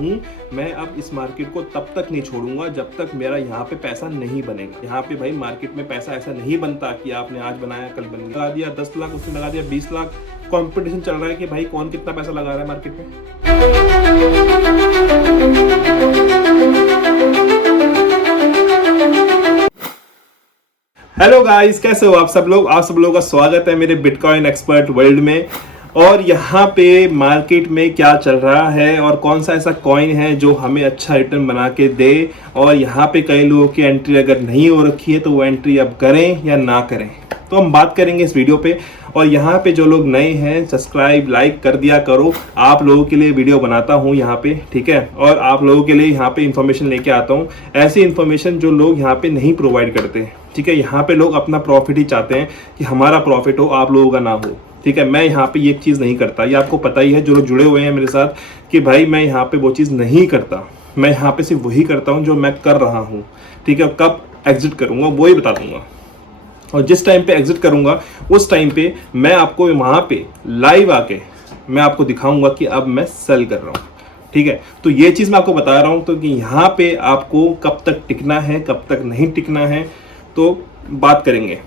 हूँ, मैं अब इस मार्केट को तब तक नहीं छोड़ूंगा जब तक मेरा यहाँ पे पैसा नहीं बनेगा। यहाँ पे भाई मार्केट में पैसा ऐसा नहीं बनता कि आपने आज बनाया कल बन गया। लगा दिया 10 लाख, उसने लगा दिया 20 लाख। कंपटीशन चल रहा है कि भाई कौन कितना पैसा लगा रहा है मार्केट में। हेलो गाइस, कैसे हो आप सब लोग। आप सब लोगों का स्वागत है मेरे बिटकॉइन एक्सपर्ट वर्ल्ड में। और यहाँ पे मार्केट में क्या चल रहा है और कौन सा ऐसा कॉइन है जो हमें अच्छा रिटर्न बना के दे। और यहाँ पे कई लोगों की एंट्री अगर नहीं हो रखी है तो वो एंट्री अब करें या ना करें, तो हम बात करेंगे इस वीडियो पे। और यहाँ पे जो लोग नए हैं सब्सक्राइब लाइक कर दिया करो। आप लोगों के लिए वीडियो बनाता हूँ यहाँ पे, ठीक है। और आप लोगों के लिए यहाँ पे इंफॉर्मेशन लेके आता हूँ, ऐसी इंफॉर्मेशन जो लोग यहाँ पे नहीं प्रोवाइड करते, ठीक है। यहाँ पे लोग अपना प्रॉफिट ही चाहते हैं कि हमारा प्रॉफिट हो, आप लोगों का ना हो, ठीक है। मैं यहाँ पे ये चीज़ नहीं करता, ये आपको पता ही है जो लोग जुड़े हुए हैं मेरे साथ, कि भाई मैं यहाँ पे वो चीज़ नहीं करता। मैं यहाँ पे सिर्फ वही करता हूँ जो मैं कर रहा हूँ, ठीक है। कब एग्जिट करूँगा वो ही बता दूंगा, और जिस टाइम पे एग्जिट करूँगा उस टाइम पे मैं आपको वहाँ पे लाइव आके मैं आपको दिखाऊंगा कि अब मैं सेल कर रहा हूँ, ठीक है। तो ये चीज़ मैं आपको बता रहा हूँ तो कि यहाँ पे आपको कब तक टिकना है कब तक नहीं टिकना है, तो बात करेंगे।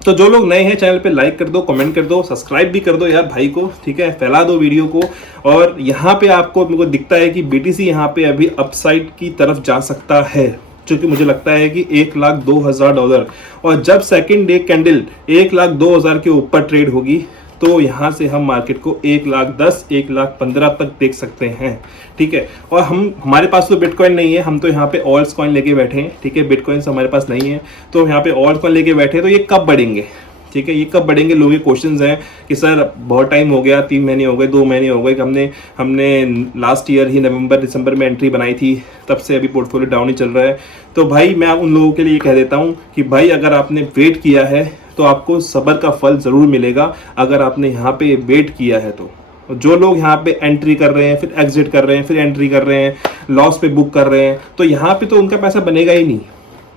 तो जो लोग नए हैं चैनल पे लाइक कर दो, कमेंट कर दो, सब्सक्राइब भी कर दो यार भाई को, ठीक है। फैला दो वीडियो को। और यहाँ पे आपको मेरे को दिखता है कि बीटीसी यहाँ पे अभी अपसाइड की तरफ जा सकता है, क्योंकि मुझे लगता है कि $1,02,000। और जब सेकंड डे कैंडल 1,02,000 के ऊपर ट्रेड होगी तो यहाँ से हम मार्केट को 1,10,000 1,15,000 तक देख सकते हैं, ठीक है। और हमारे पास तो बिटकॉइन नहीं है, हम तो यहाँ पे ऑल्ट्स कॉइन लेके बैठे हैं, ठीक है। बिटकॉइन हमारे पास नहीं है तो यहाँ पे ऑल्ट्स कॉइन लेके बैठे हैं। तो ये कब बढ़ेंगे, ठीक है, ये कब बढ़ेंगे। लोगों के क्वेश्चंस हैं कि सर बहुत टाइम हो गया, 3 महीने हो गए, 2 महीने हो गए, हमने लास्ट ईयर ही नवंबर दिसंबर में एंट्री बनाई थी, तब से अभी पोर्टफोलियो डाउन ही चल रहा है। तो भाई मैं उन लोगों के लिए कह देता हूँ कि भाई अगर आपने वेट किया है तो आपको सब्र का फल ज़रूर मिलेगा। अगर आपने यहाँ पे वेट किया है तो जो लोग यहाँ पे एंट्री कर रहे हैं, फिर एग्जिट कर रहे हैं, फिर एंट्री कर रहे हैं, लॉस पे बुक कर रहे हैं, तो यहाँ पे तो उनका पैसा बनेगा ही नहीं।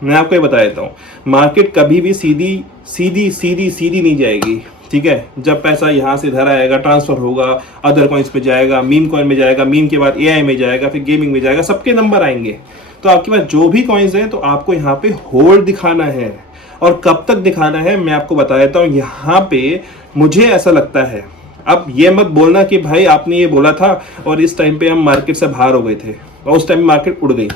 मैं आपको ये बता देता हूँ, मार्केट कभी भी सीधी नहीं जाएगी, ठीक है। जब पैसा यहाँ से इधर आएगा, ट्रांसफर होगा, अदर कॉइन्स पे जाएगा, मीम कॉइन में जाएगा, मीम के बाद AI में जाएगा, फिर गेमिंग में जाएगा, सबके नंबर आएंगे। तो आपके पास जो भी कॉइन्स हैं तो आपको यहाँ पे होल्ड दिखाना है। और कब तक दिखाना है मैं आपको बता देता हूँ। यहाँ पे मुझे ऐसा लगता है, अब ये मत बोलना कि भाई आपने ये बोला था और इस टाइम पे हम मार्केट से बाहर हो गए थे और उस टाइम मार्केट उड़ गई,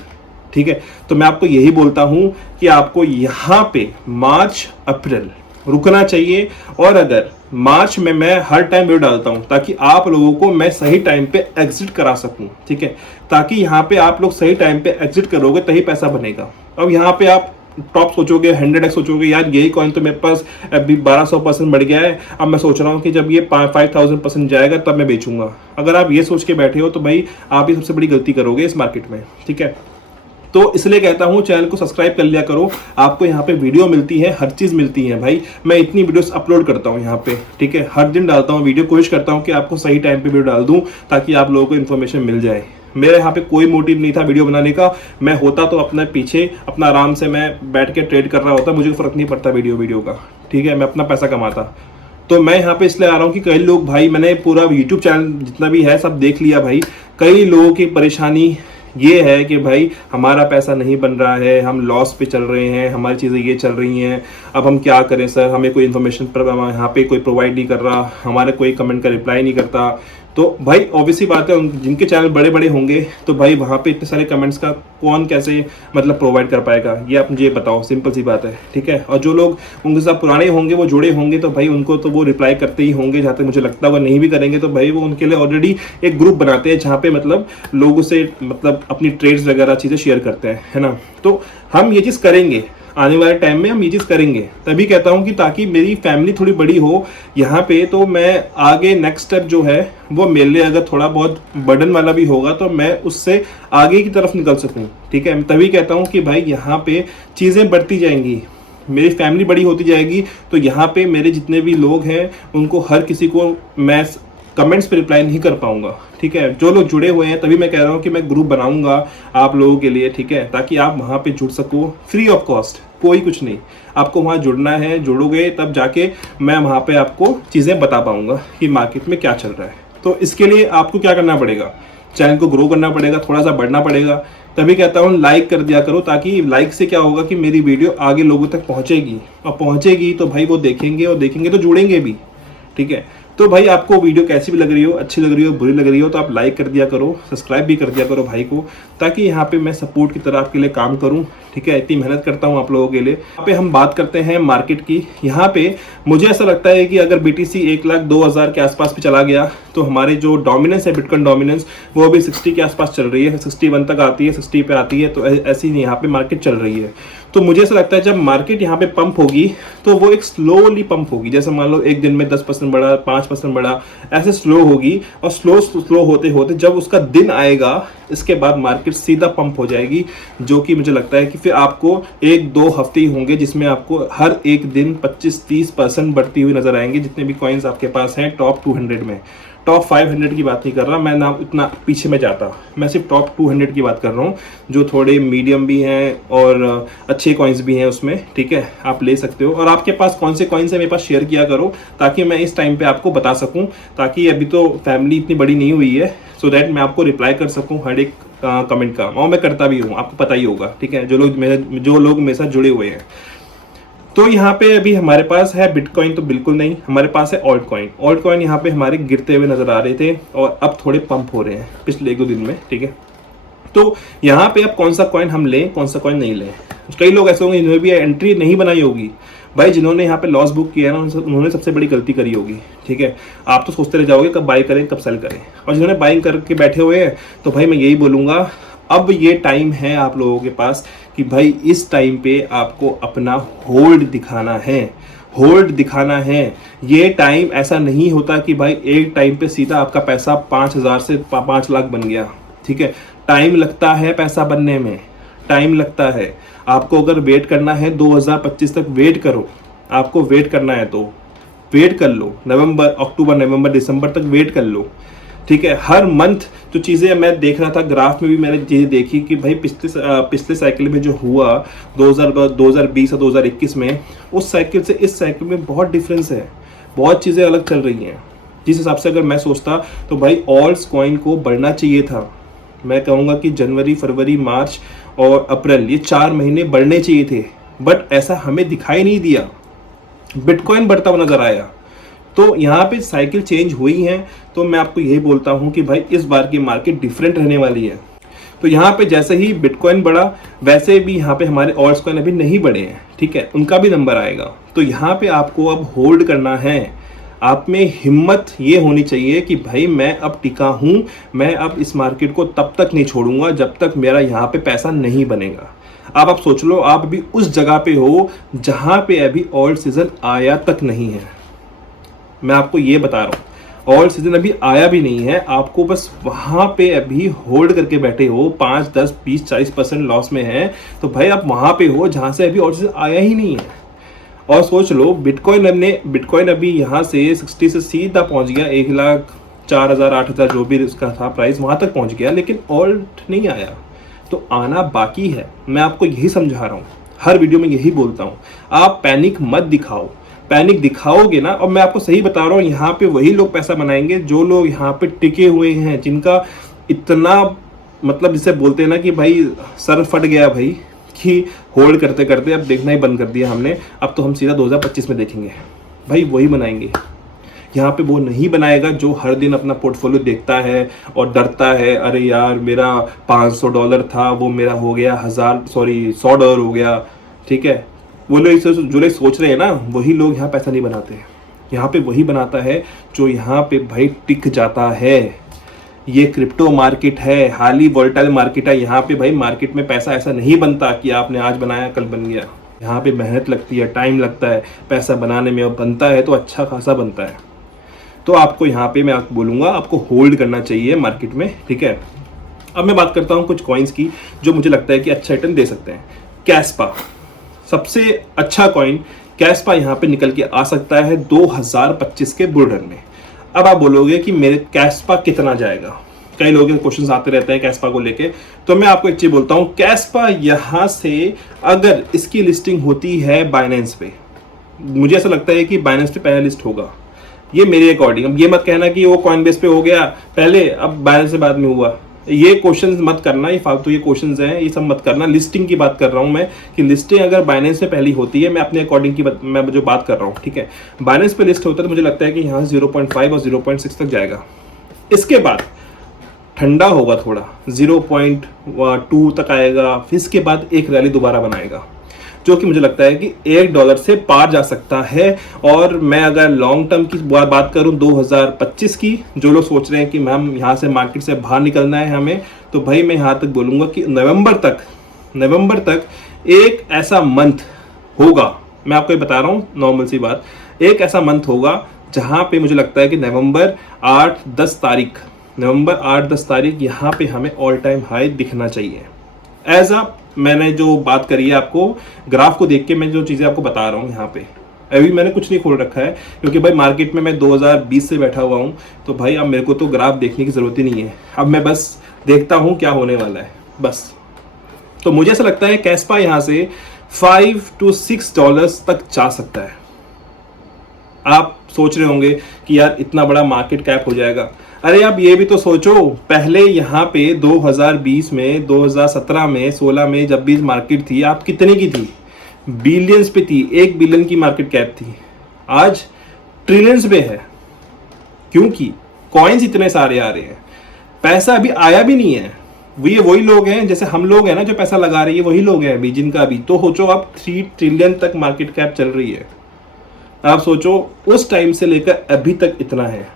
ठीक है। तो मैं आपको यही बोलता हूं कि आपको यहाँ पे मार्च अप्रैल रुकना चाहिए। और अगर मार्च में मैं हर टाइम वीडियो डालता हूं ताकि आप लोगों को मैं सही टाइम पे एग्जिट करा सकूं, ठीक है। ताकि यहाँ पे आप लोग सही टाइम पे एग्जिट करोगे तभी पैसा बनेगा। अब यहाँ पे आप टॉप सोचोगे, 100x सोचोगे, यार यही कॉइन तो मेरे पास अभी 1200% बढ़ गया है, अब मैं सोच रहा हूँ कि जब ये 5000% जाएगा तब मैं बेचूंगा। अगर आप ये सोच के बैठे हो तो भाई आप ही सबसे बड़ी गलती करोगे इस मार्केट में, ठीक है। तो इसलिए कहता हूँ चैनल को सब्सक्राइब कर लिया करो। आपको यहाँ पे वीडियो मिलती है, हर चीज़ मिलती है भाई। मैं इतनी वीडियोस अपलोड करता हूँ यहाँ पे, ठीक है। हर दिन डालता हूँ वीडियो, कोशिश करता हूँ कि आपको सही टाइम पे वीडियो डाल दूँ ताकि आप लोगों को इन्फॉर्मेशन मिल जाए। मेरे यहाँ पे कोई मोटिव नहीं था वीडियो बनाने का। मैं होता तो अपने पीछे अपना आराम से मैं बैठ के ट्रेड कर रहा होता, मुझे फ़र्क नहीं पड़ता वीडियो का, ठीक है। मैं अपना पैसा कमाता। तो मैं यहाँ पे इसलिए आ रहा हूँ कि कई लोग, भाई मैंने पूरा यूट्यूब चैनल जितना भी है सब देख लिया भाई। कई लोगों की परेशानी ये है कि भाई हमारा पैसा नहीं बन रहा है, हम लॉस पे चल रहे हैं, हमारी चीज़ें ये चल रही हैं, अब हम क्या करें सर, हमें कोई इन्फॉर्मेशन पर यहाँ पे कोई प्रोवाइड नहीं कर रहा, हमारे कोई कमेंट का रिप्लाई नहीं करता। तो भाई ऑब्वियसली बात है, जिनके चैनल बड़े बड़े होंगे तो भाई वहाँ पे इतने सारे कमेंट्स का कौन कैसे मतलब प्रोवाइड कर पाएगा, ये आप मुझे बताओ, सिंपल सी बात है, ठीक है। और जो लोग उनके साथ पुराने होंगे, वो जुड़े होंगे, तो भाई उनको तो वो रिप्लाई करते ही होंगे जहाँ तक मुझे लगता है। अगर नहीं भी करेंगे तो भाई वो उनके लिए ऑलरेडी एक ग्रुप बनाते हैं जहाँ पे मतलब लोगों से मतलब अपनी ट्रेड्स वगैरह चीज़ें शेयर करते हैं, है ना। तो हम ये चीज़ करेंगे, आने वाले टाइम में हम ये चीज़ करेंगे। तभी कहता हूँ कि ताकि मेरी फैमिली थोड़ी बड़ी हो यहाँ पे, तो मैं आगे नेक्स्ट स्टेप जो है वो मेरे लिए अगर थोड़ा बहुत बर्डन वाला भी होगा तो मैं उससे आगे की तरफ निकल सकूँ, ठीक है। तभी कहता हूँ कि भाई यहाँ पे चीज़ें बढ़ती जाएंगी, मेरी फैमिली बड़ी होती जाएगी, तो यहाँ पे मेरे जितने भी लोग हैं उनको हर किसी को मैं कमेंट्स पे रिप्लाई नहीं कर पाऊंगा, ठीक है। जो लोग जुड़े हुए हैं तभी मैं कह रहा हूँ कि मैं ग्रुप बनाऊंगा आप लोगों के लिए, ठीक है, ताकि आप वहाँ पे जुड़ सको फ्री ऑफ कॉस्ट, कोई कुछ नहीं। आपको वहाँ जुड़ना है, जुड़ोगे तब जाके मैं वहाँ पे आपको चीज़ें बता पाऊंगा कि मार्केट में क्या चल रहा है। तो इसके लिए आपको क्या करना पड़ेगा, चैनल को ग्रो करना पड़ेगा, थोड़ा सा बढ़ना पड़ेगा। तभी कहता हूँ लाइक कर दिया करो, ताकि लाइक से क्या होगा कि मेरी वीडियो आगे लोगों तक पहुंचेगी, और पहुंचेगी तो भाई वो देखेंगे, और देखेंगे तो जुड़ेंगे भी। ठीक है, तो भाई आपको वीडियो कैसी भी लग रही हो, अच्छी लग रही हो, बुरी लग रही हो, तो आप लाइक कर दिया करो, सब्सक्राइब भी कर दिया करो भाई को, ताकि यहाँ पे मैं सपोर्ट की तरह आपके लिए काम करूँ। ठीक है, इतनी मेहनत करता हूँ आप लोगों के लिए। यहाँ पे हम बात करते हैं मार्केट की। यहाँ पे मुझे ऐसा लगता है कि अगर BTC 1,02,000 के आसपास भी चला गया तो हमारे जो डोमिनेंस है, बिटकॉइन डोमिनेंस, वो अभी 60 के आसपास चल रही है, 61 तक आती है, 60 पे आती है। तो ऐसी यहाँ पे मार्केट चल रही है। तो मुझे ऐसा लगता है जब मार्केट यहाँ पे पंप होगी तो वो एक स्लोली पंप होगी। जैसे मान लो एक दिन में 10% बढ़ा, 5% बढ़ा, ऐसे स्लो होगी, और स्लो होते होते जब उसका दिन आएगा, इसके बाद मार्केट सीधा पंप हो जाएगी। जो कि मुझे लगता है कि फिर आपको 1-2 हफ्ते ही होंगे जिसमें आपको हर एक दिन 25-30% बढ़ती हुई नजर आएंगे, जितने भी कॉइन्स आपके पास हैं टॉप 200 में। टॉप 500 की बात नहीं कर रहा मैं, ना इतना पीछे में जाता, मैं सिर्फ टॉप 200 की बात कर रहा हूँ, जो थोड़े मीडियम भी हैं और अच्छे कॉइन्स भी हैं उसमें। ठीक है, आप ले सकते हो। और आपके पास कौन से कॉइन्स है मेरे पास शेयर किया करो, ताकि मैं इस टाइम पे आपको बता सकूं, ताकि अभी तो फैमिली इतनी बड़ी नहीं हुई है, सो दैट मैं आपको रिप्लाई कर सकूं हर एक कमेंट का, और मैं करता भी हूँ, आपको पता ही होगा। ठीक है, जो लोग मेरे साथ जुड़े हुए हैं। तो यहाँ पे अभी हमारे पास है बिटकॉइन, तो बिल्कुल नहीं, हमारे पास है ऑल्ट कॉइन। ऑल्ट कॉइन यहाँ पे हमारे गिरते हुए नजर आ रहे थे, और अब थोड़े पंप हो रहे हैं पिछले 1-2 दिन में। ठीक है, तो यहाँ पे अब कौन सा कॉइन हम लें, कौन सा कॉइन नहीं लें। कई लोग ऐसे होंगे जिन्होंने भी एंट्री नहीं बनाई होगी। भाई जिन्होंने यहाँ पे लॉस बुक किया है ना, उन्होंने सबसे बड़ी गलती करी होगी। ठीक है, आप तो सोचते रह जाओगे कब बाई करें कब सेल करें, और जिन्होंने बाइंग करके बैठे हुए हैं, तो भाई मैं यही बोलूँगा, अब ये टाइम है आप लोगों के पास कि भाई इस टाइम पे आपको अपना होल्ड दिखाना है, होल्ड दिखाना है। ये टाइम ऐसा नहीं होता कि भाई एक टाइम पे सीधा आपका पैसा 5,000 से 5 लाख बन गया। ठीक है, टाइम लगता है पैसा बनने में, टाइम लगता है। आपको अगर वेट करना है 2025 तक वेट करो, आपको वेट करना है तो वेट कर लो, अक्टूबर नवंबर दिसंबर तक वेट कर लो। ठीक है, हर मंथ जो चीज़ें मैं देख रहा था, ग्राफ में भी मैंने चीज़ें देखी कि भाई पिछले साइकिल में जो हुआ 2020 और 2021 में, उस साइकिल से इस साइकिल में बहुत डिफरेंस है, बहुत चीज़ें अलग चल रही हैं। जिस हिसाब से अगर मैं सोचता तो भाई ऑल्ट्स कॉइन को बढ़ना चाहिए था। मैं कहूँगा कि जनवरी, फरवरी, मार्च और अप्रैल, ये 4 महीने बढ़ने चाहिए थे, बट ऐसा हमें दिखाई नहीं दिया। बिटकॉइन बढ़ता हुआ नजर आया। तो यहाँ पे साइकिल चेंज हुई है, तो मैं आपको यही बोलता हूँ कि भाई इस बार की मार्केट डिफरेंट रहने वाली है। तो यहाँ पे जैसे ही बिटकॉइन बढ़ा, वैसे भी यहाँ पे हमारे ऑल्ट्स कॉइन अभी नहीं बढ़े हैं। ठीक है, उनका भी नंबर आएगा। तो यहाँ पे आपको अब होल्ड करना है। आप में हिम्मत ये होनी चाहिए कि भाई मैं अब टिका हूँ, मैं अब इस मार्केट को तब तक नहीं छोड़ूंगा जब तक मेरा यहाँ पे पैसा नहीं बनेगा। अब आप सोच लो, आप अभी उस जगह पे हो जहाँ पे अभी ऑल्ट सीजन आया तक नहीं है। मैं आपको ये बता रहा हूँ, ऑल्ट सीजन अभी आया भी नहीं है, आपको बस वहाँ पे अभी होल्ड करके बैठे हो, 5, 10, 20, 40% लॉस में है। तो भाई आप वहाँ पे हो जहाँ से अभी ऑल्ट सीजन आया ही नहीं है। और सोच लो, बिटकॉइन अभी यहाँ से 60 से सीधा पहुँच गया 1,04,000 8,000 जो भी उसका था प्राइस, वहाँ तक पहुँच गया, लेकिन ऑल्ट नहीं आया। तो आना बाकी है। मैं आपको यही समझा रहा हूँ, हर वीडियो में यही बोलता हूँ, आप पैनिक मत दिखाओ। पैनिक दिखाओगे ना, और मैं आपको सही बता रहा हूँ, यहाँ पे वही लोग पैसा बनाएंगे जो लोग यहाँ पे टिके हुए हैं, जिनका इतना मतलब जिसे बोलते हैं ना कि भाई सर फट गया भाई, कि होल्ड करते करते अब देखना ही बंद कर दिया हमने, अब तो हम सीधा 2025 में देखेंगे। भाई वही बनाएंगे। यहाँ पे वो नहीं बनाएगा जो हर दिन अपना पोर्टफोलियो देखता है और डरता है, अरे यार मेरा $500 था, वो मेरा हो गया $100 हो गया। ठीक है, वो लोग जो लोग सोच रहे हैं ना, वही लोग यहाँ पैसा नहीं बनाते। यहाँ पे वही बनाता है जो यहाँ पे भाई टिक जाता है। ये क्रिप्टो मार्केट है, हाईली वोलेटाइल मार्केट है। यहाँ पे भाई मार्केट में पैसा ऐसा नहीं बनता कि आपने आज बनाया कल बन गया। यहाँ पे मेहनत लगती है, टाइम लगता है पैसा बनाने में, और बनता है तो अच्छा खासा बनता है। तो आपको यहाँ पे मैं आपको बोलूँगा, आपको होल्ड करना चाहिए मार्केट में। ठीक है, अब मैं बात करता हूँ कुछ कॉइन्स की जो मुझे लगता है कि अच्छा रिटर्न दे सकते हैं। कैस्पा सबसे अच्छा कॉइन, कैस्पा यहाँ पे निकल के आ सकता है 2025 के बुल रन में। अब आप बोलोगे कि मेरे कैस्पा कितना जाएगा, कई लोगों के क्वेश्चंस आते रहते हैं कैस्पा को लेके। तो मैं आपको एक चीज बोलता हूँ, कैस्पा यहाँ से अगर इसकी लिस्टिंग होती है बाइनेंस पे, मुझे ऐसा लगता है कि बाइनेंस पे पहला लिस्ट होगा। ये मेरे अकॉर्डिंग। अब ये मत कहना कि वो कॉइनबेस पे हो गया पहले, अब बायनेंस से बाद में हुआ, ये क्वेश्चंस मत करना, ये फालतू ये क्वेश्चंस हैं, ये सब मत करना। लिस्टिंग की बात कर रहा हूं मैं कि लिस्टिंग अगर बायनेंस से पहली होती है, मैं अपने अकॉर्डिंग की मैं जो बात कर रहा हूं, ठीक है, बायनेंस पे लिस्ट होता है तो मुझे लगता है कि यहाँ 0.5 और 0.6 तक जाएगा। इसके बाद ठंडा होगा थोड़ा, 0.2 तक आएगा, फिर इसके बाद एक रैली दोबारा बनाएगा, जो कि मुझे लगता है कि $1 से पार जा सकता है। और मैं अगर लॉन्ग टर्म की बात करूं 2025 की, जो लोग सोच रहे हैं कि मैम यहाँ से मार्केट से बाहर निकलना है हमें, तो भाई मैं यहाँ तक बोलूँगा कि नवंबर तक एक ऐसा मंथ होगा, मैं आपको ये बता रहा हूँ नॉर्मल सी बात, एक ऐसा मंथ होगा जहाँ पे मुझे लगता है कि नवंबर 8-10 तारीख यहाँ पे हमें ऑल टाइम हाई दिखना चाहिए। एज अ मैंने जो बात करी है, आपको ग्राफ को देख के मैं जो चीज़ें आपको बता रहा हूँ यहाँ पे, अभी मैंने कुछ नहीं खोल रखा है क्योंकि भाई मार्केट में मैं 2020 से बैठा हुआ हूँ, तो भाई अब मेरे को तो ग्राफ देखने की ज़रूरत ही नहीं है, अब मैं बस देखता हूँ क्या होने वाला है बस। तो मुझे ऐसा लगता है कैस्पा यहाँ से $5 to $6 तक जा सकता है। आप सोच रहे होंगे कि यार इतना बड़ा मार्केट कैप हो जाएगा, अरे आप ये भी तो सोचो, पहले यहाँ पे 2020 में, 2017 में, 16 में जब भी मार्केट थी, आप कितने की थी? बिलियंस पे थी, 1 बिलियन की मार्केट कैप थी, आज ट्रिलियंस पे है, क्योंकि कॉइन्स इतने सारे आ रहे हैं, पैसा अभी आया भी नहीं है। ये वही लोग हैं, जैसे हम लोग हैं ना जो पैसा लगा रहे हैं, वही लोग हैं अभी जिनका अभी तो सोचो आप 3 ट्रिलियन तक मार्केट कैप चल रही है। आप सोचो उस टाइम से लेकर अभी तक इतना है।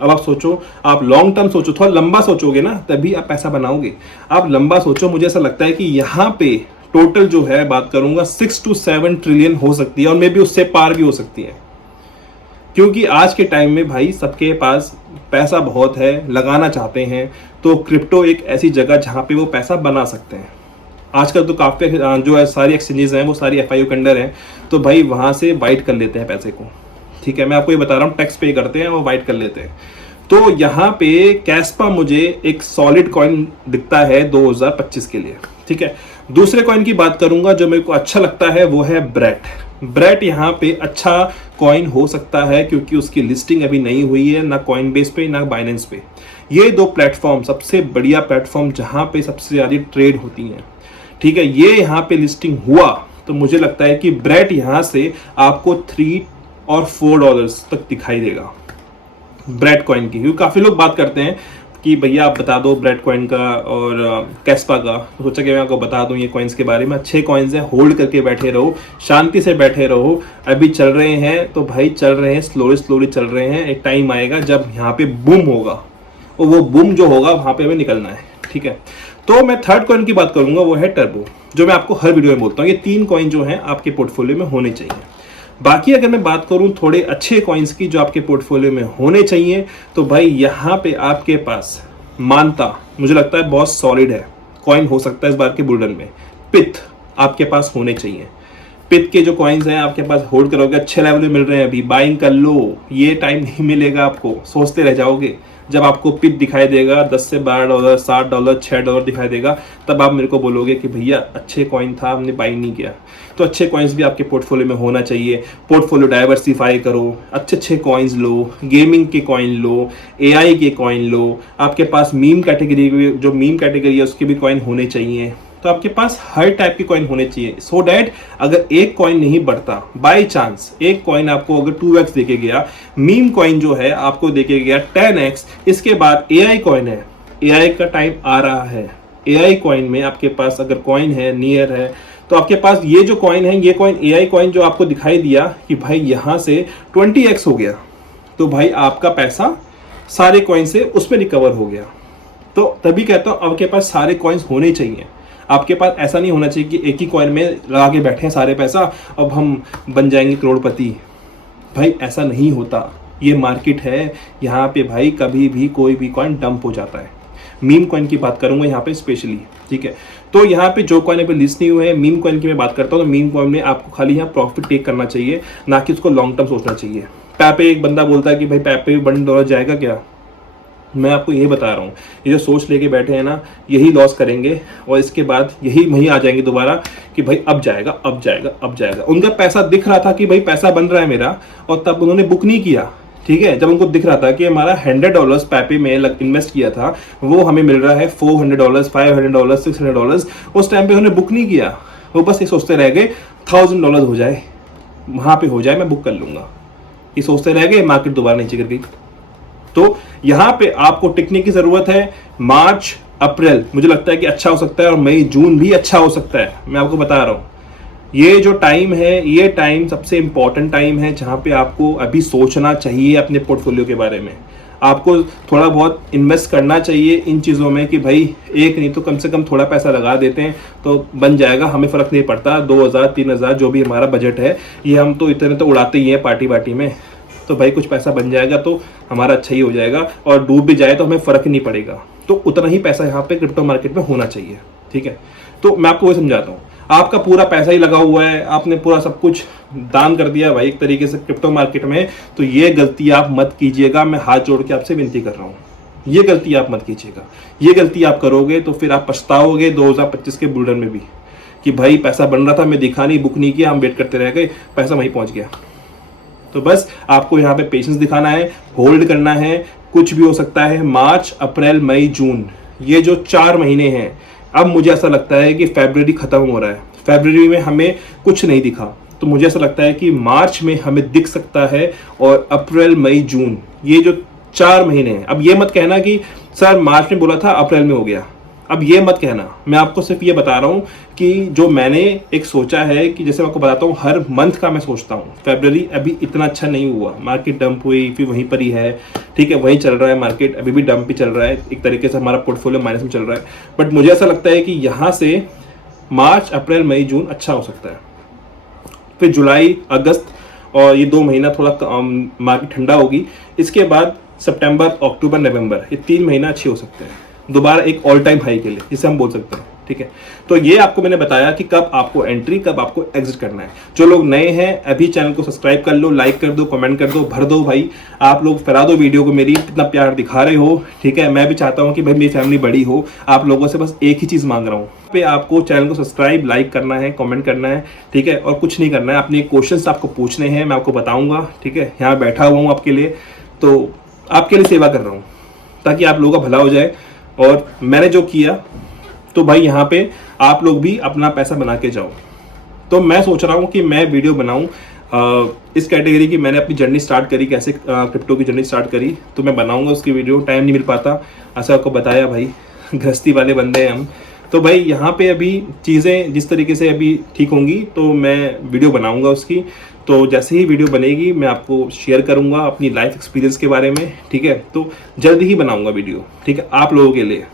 अब आप सोचो, आप लॉन्ग टर्म सोचो, थोड़ा लंबा सोचोगे ना तभी आप पैसा बनाओगे। आप लंबा सोचो, मुझे ऐसा लगता है कि यहाँ पे टोटल जो है बात करूंगा 6 to 7 ट्रिलियन हो सकती है, और मे भी उससे पार भी हो सकती है, क्योंकि आज के टाइम में भाई सबके पास पैसा बहुत है, लगाना चाहते हैं, तो क्रिप्टो एक ऐसी जगह जहाँ पे वो पैसा बना सकते हैं। आजकल तो काफ़ी जो है सारी एक्सचेंजेस हैं वो सारी FIU के अंडर हैं, तो भाई वहाँ से वाइट कर लेते हैं पैसे को, ठीक है, मैं आपको ये बता रहा हूँ, टैक्स पे करते हैं और वाइट कर लेते हैं। तो यहाँ पे कैस्पा मुझे एक सॉलिड कॉइन दिखता है 2025 के लिए, ठीक है। दूसरे कॉइन की बात करूंगा जो मेरे को अच्छा लगता है, वो है ब्रेट यहाँ पे अच्छा कॉइन हो सकता है, क्योंकि उसकी लिस्टिंग अभी नहीं हुई है, ना कॉइनबेस पे ना बाइनेंस पे। ये दो प्लेटफॉर्म सबसे बढ़िया प्लेटफॉर्म जहाँ पे सबसे ज़्यादा ट्रेड होती हैं, ठीक है, ये यहाँ पे लिस्टिंग हुआ तो मुझे लगता है कि ब्रेट यहाँ से आपको $3 और $4 तक दिखाई देगा ब्रेट कॉइन की। क्योंकि काफ़ी लोग बात करते हैं कि भैया आप बता दो ब्रेट कॉइन का और कैस्पा का, तो सोचा कि मैं आपको बता दूं ये कॉइन्स के बारे में। अच्छे कॉइन्स हैं, होल्ड करके बैठे रहो, शांति से बैठे रहो। अभी चल रहे हैं तो भाई चल रहे हैं, स्लोली चल रहे हैं, एक टाइम आएगा जब यहाँ पे बूम होगा, और वो बूम जो होगा वहाँ पे हमें निकलना है, ठीक है। तो मैं थर्ड कॉइन की बात करूंगा, वो है टर्बो, जो मैं आपको हर वीडियो में बोलता हूँ। ये 3 कॉइन जो हैं आपके पोर्टफोलियो में होने चाहिए। बाकी अगर मैं बात करूं थोड़े अच्छे कॉइन्स की जो आपके पोर्टफोलियो में होने चाहिए, तो भाई यहाँ पे आपके पास मानता मुझे लगता है बहुत सॉलिड है, कॉइन हो सकता है इस बार के बुल रन में। पिथ आपके पास होने चाहिए, पिथ के जो कॉइन्स हैं आपके पास होल्ड करोगे, अच्छे लेवल में मिल रहे हैं, अभी बाइंग कर लो। ये टाइम नहीं मिलेगा आपको, सोचते रह जाओगे। जब आपको पिथ दिखाई देगा $10 से $12, $7, $6 दिखाई देगा, तब आप मेरे को बोलोगे कि भैया अच्छे कॉइन था, हमने बाई नहीं किया। तो अच्छे कॉइन्स भी आपके पोर्टफोलियो में होना चाहिए। पोर्टफोलियो डाइवर्सिफाई करो, अच्छे कॉइन्स लो, गेमिंग के कॉइन लो, AI के कॉइन लो। आपके पास मीम कैटेगरी, जो मीम कैटेगरी है उसके भी कॉइन होने चाहिए। तो आपके पास हर टाइप के कॉइन होने चाहिए, सो डैट अगर एक कॉइन नहीं बढ़ता, बाय चांस एक कॉइन आपको अगर 2x देके गया, मीम कॉइन जो है आपको देके गया 10x, इसके बाद AI कॉइन है, AI का टाइम आ रहा है। AI कॉइन में आपके पास अगर कॉइन है, नियर है, तो आपके पास ये जो कॉइन है, ये कॉइन AI कॉइन जो आपको दिखाई दिया कि भाई यहाँ से 20x हो गया, तो भाई आपका पैसा सारे कॉइन से उसमें रिकवर हो गया। तो तभी कहता हूँ आपके पास सारे कॉइन्स होने चाहिए। आपके पास ऐसा नहीं होना चाहिए कि एक ही कॉइन में लगा के बैठे हैं सारे पैसा, अब हम बन जाएंगे करोड़पति। भाई ऐसा नहीं होता, ये मार्केट है, यहाँ पे भाई कभी भी कोई भी कॉइन डंप हो जाता है। मीम कॉइन की बात करूंगा यहाँ पे स्पेशली, ठीक है। तो यहाँ पे जो कॉइन अभी लिस्ट नहीं हुए हैं, मीम कॉइन की मैं बात करता हूँ, तो मीम कॉइन में आपको खाली यहाँ प्रॉफिट टेक करना चाहिए, ना कि उसको लॉन्ग टर्म सोचना चाहिए। पैपे, एक बंदा बोलता है कि भाई पैपे $1 जाएगा क्या, मैं आपको यही बता रहा हूँ, ये जो सोच लेके बैठे हैं ना, यही लॉस करेंगे, और इसके बाद यही वहीं आ जाएंगे दोबारा कि भाई अब जाएगा। उनका पैसा दिख रहा था कि भाई पैसा बन रहा है मेरा, और तब उन्होंने बुक नहीं किया, ठीक है, जब उनको दिख रहा था कि हमारा $100 पैपे में इन्वेस्ट किया था वो हमें मिल रहा है $400, $500, $600, उस टाइम पे उन्होंने बुक नहीं किया। वो बस ये सोचते रह गए $1000 हो जाए, वहां पे हो जाए, मैं बुक कर लूंगा। ये सोचते रह गए, मार्केट दोबारा नीचे गिर गई। तो यहां पे आपको टिकने की जरूरत है। मार्च अप्रैल मुझे लगता है कि अच्छा हो सकता है, और मई जून भी अच्छा हो सकता है। मैं आपको बता रहा हूं, ये जो टाइम है, ये टाइम सबसे इंपॉर्टेंट टाइम है जहां पे आपको अभी सोचना चाहिए अपने पोर्टफोलियो के बारे में। आपको थोड़ा बहुत इन्वेस्ट करना चाहिए इन चीज़ों में कि भाई एक नहीं तो कम से कम थोड़ा पैसा लगा देते हैं तो बन जाएगा, हमें फ़र्क नहीं पड़ता। 2000 3000 जो भी हमारा बजट है, ये हम तो इतने तो उड़ाते ही हैं पार्टी वार्टी में। तो भाई कुछ पैसा बन जाएगा तो हमारा अच्छा ही हो जाएगा, और डूब भी जाए तो हमें फ़र्क ही नहीं पड़ेगा। तो उतना ही पैसा यहाँ पे क्रिप्टो मार्केट में होना चाहिए, ठीक है। तो मैं आपको वही समझाता हूँ, आपका पूरा पैसा ही लगा हुआ है, आपने पूरा सब कुछ दान कर दिया भाई एक तरीके से क्रिप्टो मार्केट में, तो ये गलती आप मत कीजिएगा। मैं हाथ जोड़ के आपसे विनती कर रहा हूँ, ये गलती आप मत कीजिएगा। ये गलती आप करोगे तो फिर आप पछताओगे 2025 के बुलरन में भी, कि भाई पैसा बन रहा था, मैं दिखा नहीं, बुक नहीं किया, हम वेट करते रह गए, पैसा वहीं पहुंच गया। तो बस आपको यहाँ पे पेशेंस दिखाना है, होल्ड करना है। कुछ भी हो सकता है। मार्च अप्रैल मई जून, ये जो 4 महीने हैं, अब मुझे ऐसा लगता है कि फरवरी खत्म हो रहा है। फरवरी में हमें कुछ नहीं दिखा, तो मुझे ऐसा लगता है कि मार्च में हमें दिख सकता है, और अप्रैल मई जून, ये जो 4 महीने हैं। अब ये मत कहना कि सर मार्च में बोला था अप्रैल में हो गया, अब ये मत कहना। मैं आपको सिर्फ ये बता रहा हूँ कि जो मैंने एक सोचा है, कि जैसे मैं आपको बताता हूँ हर मंथ का मैं सोचता हूँ। फरवरी अभी इतना अच्छा नहीं हुआ, मार्केट डंप हुई, फिर वहीं पर ही है, ठीक है, वहीं चल रहा है मार्केट, अभी भी डंप ही चल रहा है, एक तरीके से हमारा पोर्टफोलियो माइनस में चल रहा है। बट मुझे ऐसा लगता है कि यहाँ से मार्च अप्रैल मई जून अच्छा हो सकता है। फिर जुलाई अगस्त और ये 2 महीना थोड़ा मार्केट ठंडा होगी। इसके बाद सितंबर अक्टूबर नवंबर, ये 3 महीना अच्छे हो सकते हैं दोबारा एक ऑल टाइम हाई के लिए, जिसे हम बोल सकते हैं, ठीक है। तो ये आपको मैंने बताया कि कब आपको एंट्री, कब आपको एग्जिट करना है। जो लोग नए हैं अभी चैनल को सब्सक्राइब कर लो, लाइक कर दो, कमेंट कर दो, भर दो भाई। आप लोग फैला दो वीडियो को, मेरी कितना प्यार दिखा रहे हो, ठीक है। मैं भी चाहता हूँ कि भाई मेरी फैमिली बड़ी हो। आप लोगों से बस एक ही चीज़ मांग रहा हूँ, पे आपको चैनल को सब्सक्राइब, लाइक करना है, कमेंट करना है, ठीक है, और कुछ नहीं करना है। अपने क्वेश्चंस आपको पूछने हैं, मैं आपको बताऊँगा, ठीक है। यहाँ बैठा हुआ हूँ आपके लिए, तो आपके लिए सेवा कर रहा हूँ ताकि आप लोगों का भला हो जाए। और मैंने जो किया, तो भाई यहाँ पे आप लोग भी अपना पैसा बना के जाओ। तो मैं सोच रहा हूँ कि मैं वीडियो बनाऊँ इस कैटेगरी की। मैंने अपनी जर्नी स्टार्ट करी, कैसे क्रिप्टो की जर्नी स्टार्ट करी, तो मैं बनाऊंगा उसकी वीडियो। टाइम नहीं मिल पाता, ऐसा आपको बताया भाई, गृहस्थी वाले बंदे हैं हम। तो भाई यहाँ पे अभी चीज़ें जिस तरीके से अभी ठीक होंगी तो मैं वीडियो बनाऊंगा उसकी। तो जैसे ही वीडियो बनेगी मैं आपको शेयर करूंगा अपनी लाइफ एक्सपीरियंस के बारे में, ठीक है। तो जल्दी ही बनाऊंगा वीडियो, ठीक है, आप लोगों के लिए।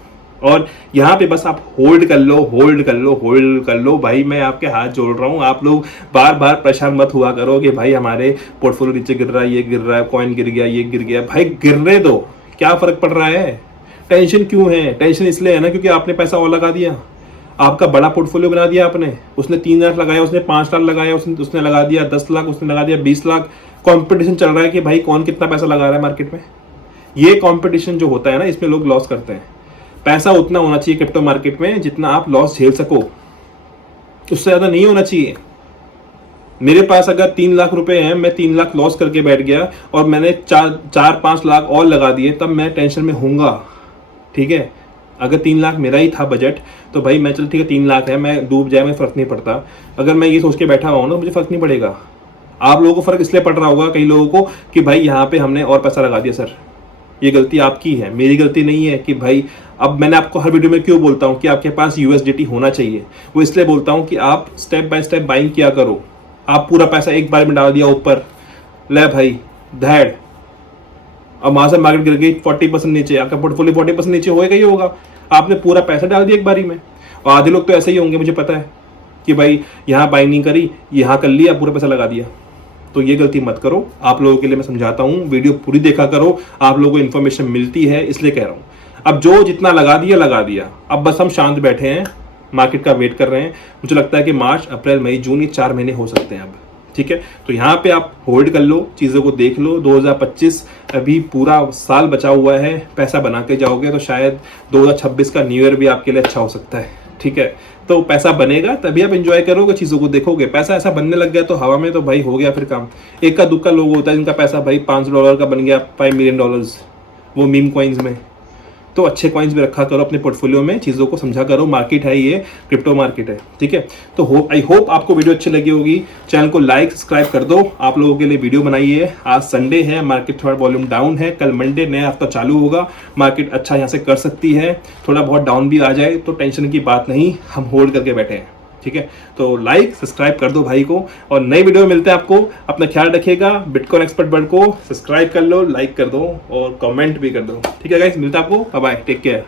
और यहाँ पे बस आप होल्ड कर लो, होल्ड कर लो, होल्ड कर लो भाई। मैं आपके हाथ जोड़ रहा हूँ। आप लोग बार बार परेशान मत हुआ करो कि भाई हमारे पोर्टफोलियो नीचे गिर रहा है, ये गिर रहा है, कॉइन गिर गया, ये गिर गया। भाई गिरने दो, क्या फर्क पड़ रहा है। टेंशन क्यों है? टेंशन इसलिए है ना क्योंकि आपने पैसा और लगा दिया, आपका बड़ा पोर्टफोलियो बना दिया आपने। उसने 3 लाख लगाया, उसने 5 लाख लगाया, उसने लगा दिया 10 लाख, उसने लगा दिया 20 लाख। कंपटीशन चल रहा है कि भाई कौन कितना पैसा लगा रहा है मार्केट में। ये कंपटीशन जो होता है ना, इसमें लोग लॉस करते हैं। पैसा उतना होना चाहिए क्रिप्टो मार्केट में जितना आप लॉस झेल सको, उससे ज़्यादा नहीं होना चाहिए। मेरे पास अगर 3 लाख रुपए हैं, मैं 3 लाख लॉस करके बैठ गया और मैंने 4-5 लाख और लगा दिए, तब मैं टेंशन में होऊंगा, ठीक है। अगर 3 लाख मेरा ही था बजट, तो भाई मैं चल ठीक है 3 लाख है, मैं डूब जाए मैं फ़र्क नहीं पड़ता। अगर मैं ये सोच के बैठा हुआ ना, मुझे फ़र्क नहीं पड़ेगा। आप लोगों को फ़र्क इसलिए पड़ रहा होगा, कई लोगों को, कि भाई यहाँ पे हमने और पैसा लगा दिया। सर ये गलती आपकी है, मेरी गलती नहीं है। कि भाई अब मैंने आपको हर वीडियो में क्यों बोलता हूँ कि आपके पास USDT होना चाहिए, वो इसलिए बोलता हूँ कि आप स्टेप बाय स्टेप बाइंग किया करो। आप पूरा पैसा एक बार में डाल दिया ऊपर, ले भाई धैड़, अब वहां से मार्केट गिर गई 40% नीचे, आपका पोर्टफोलियो 40% नीचे होएगा ही होगा। आपने पूरा पैसा डाल दिया एक बारी में। और आधे लोग तो ऐसे ही होंगे, मुझे पता है, कि भाई यहाँ बाइंग नहीं करी, यहाँ कर लिया, पूरा पैसा लगा दिया। तो ये गलती मत करो। आप लोगों के लिए मैं समझाता हूँ, वीडियो पूरी देखा करो, आप लोगों को इन्फॉर्मेशन मिलती है, इसलिए कह रहा हूँ। अब जो जितना लगा दिया, अब बस हम शांत बैठे हैं, मार्केट का वेट कर रहे हैं। मुझे लगता है कि मार्च अप्रैल मई जून ये 4 महीने हो सकते हैं अब, ठीक है। तो यहाँ पे आप होल्ड कर लो, चीज़ों को देख लो। 2025 अभी पूरा साल बचा हुआ है, पैसा बना के जाओगे तो शायद 2026 का न्यू ईयर भी आपके लिए अच्छा हो सकता है, ठीक है। तो पैसा बनेगा तभी आप एंजॉय करोगे, चीज़ों को देखोगे। पैसा ऐसा बनने लग गया तो हवा में, तो भाई हो गया फिर काम। एक का दुक्का लोग होता है जिनका पैसा भाई $500 का बन गया $5 मिलियन, वो मीम कॉइन्स में। तो अच्छे कॉइन्स भी रखा करो अपने पोर्टफोलियो में, चीज़ों को समझा करो। मार्केट है ये, क्रिप्टो मार्केट है, ठीक है। तो आई होप आपको वीडियो अच्छी लगी होगी। चैनल को लाइक सब्सक्राइब कर दो, आप लोगों के लिए वीडियो बनाई है। आज संडे है, मार्केट थोड़ा वॉल्यूम डाउन है, कल मंडे नया हफ्ता चालू होगा, मार्केट अच्छा यहाँ से कर सकती है। थोड़ा बहुत डाउन भी आ जाए तो टेंशन की बात नहीं, हम होल्ड करके बैठे हैं, ठीक है। तो लाइक सब्सक्राइब कर दो भाई को, और नई वीडियो में मिलते हैं आपको। अपना ख्याल रखिएगा। बिटकॉइन एक्सपर्ट वर्ल्ड को सब्सक्राइब कर लो, लाइक कर दो और कमेंट भी कर दो, ठीक है गाइस। मिलता है आपको, बाय बाय, टेक केयर।